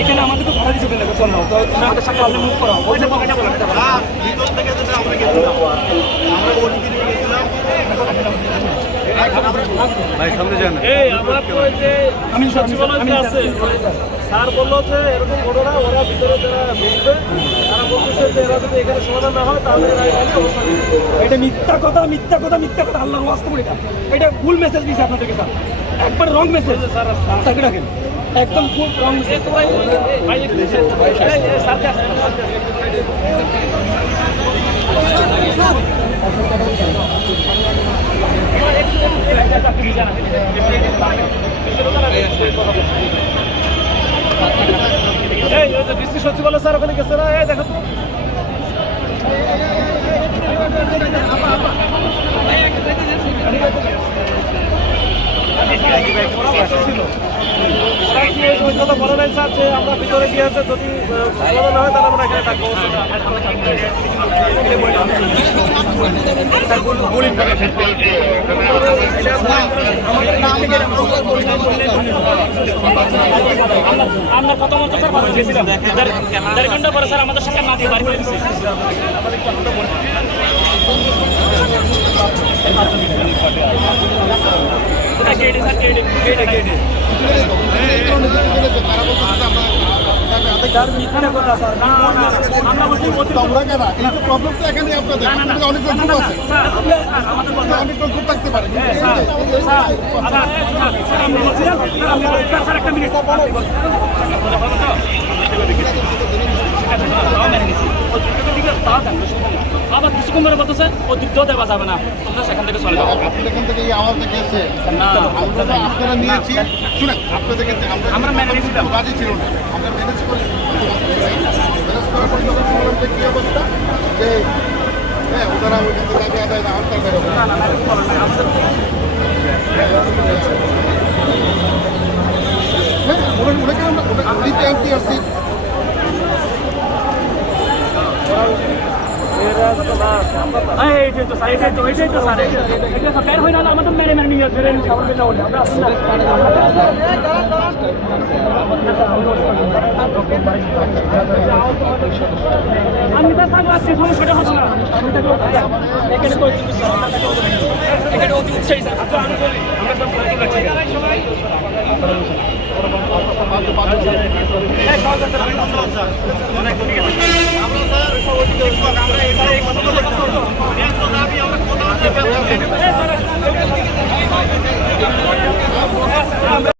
এখানে আমাদেরকে ভাড়া দিতে হবে চল না তো তুমি আমাদের সাথে আপনি মুভ করো বলতে পকেটে বলো ভিতর থেকে যেটা আমরা গেছিলাম আমরা ওই দিকে গেছিলাম ভাই সামনে যান এই আমরা তো যে আমি সচিবালয়ে আছে স্যার বললো যে এরকম ঘটনা ওরা ভিতরে যারা ঢুকবে তারা বলতেছে যে এরা যদি এখানে সমাধান না হয় তাহলে এরা এখানে অবস্থান করবে। এটা মিথ্যা কথা আল্লাহর ওয়াজ করে এটা ভুল মেসেজ দিয়েছে আপনাদেরকে স্যার একবার রং মেসেজ স্যার তাকে রাখেন একদম ফুল রং মেসেজ ভাই একটু স্যারকে আসেন এই ডিসি সচিবালয় স্যার ওখানে গেছে না এই দেখো তো বলে নাই স্যার যে আমরা ভিতরে গিয়ে আছে যদি সমাধান না হয় তাহলে আমরা এখানে থাকবো আমরা কত মতো স্যার বাসে গেছিলাম 1.5 ঘন্টা পরে স্যার আমাদের সাথে মাটি বাড়ি করে দিচ্ছে কেটে স্যার কেটে মিথ্যা কথা স্যার আমরা বলছি তোমরা কেন এই প্রবলেম তো এখানে আপনাদের আপনাদের অনেক গ্রুপ আছে আমাদের অনেক গ্রুপ থাকতে পারে স্যার একটা মিনিট আবার কিছুক্ষণ ধরে বলতো স্যার অতিরিক্ত দেওয়া যাবে না তোমরা সেখান থেকে চলে যাও আপনি এখান থেকে এই আওয়াজটা গেছে আপনারা নিয়েছি শুনেন আপনাদের আমরা মেনে নিয়েছিলাম রাজি ছিল না আমরা ম্যানেজ করে ম্যানেজ করার পর যখন শুনলাম যে কী অবস্থা যে হ্যাঁ ওনারা ওইখান থেকে আগে আদায় না হরতাল বেরোবে না না এরকম বলা নাই আমাদের হ্যাঁ ওনাকে আমরা উনি তো এমপি আসছি এইটাই তো স্যার এটা তো বের হয়ে না আমাদের মেরে মেরে নিয়ে ধরে নিয়ে আমরা বের হই আমরা আসলে আমি তো থাকবো আজকে সমস্যাটা হচ্ছে না আমি থাকবো এখানে কই কিন্তু এখানে অতি উৎসাহী স্যার তো আমি বলি আমরা সব করে লাগছি আমরা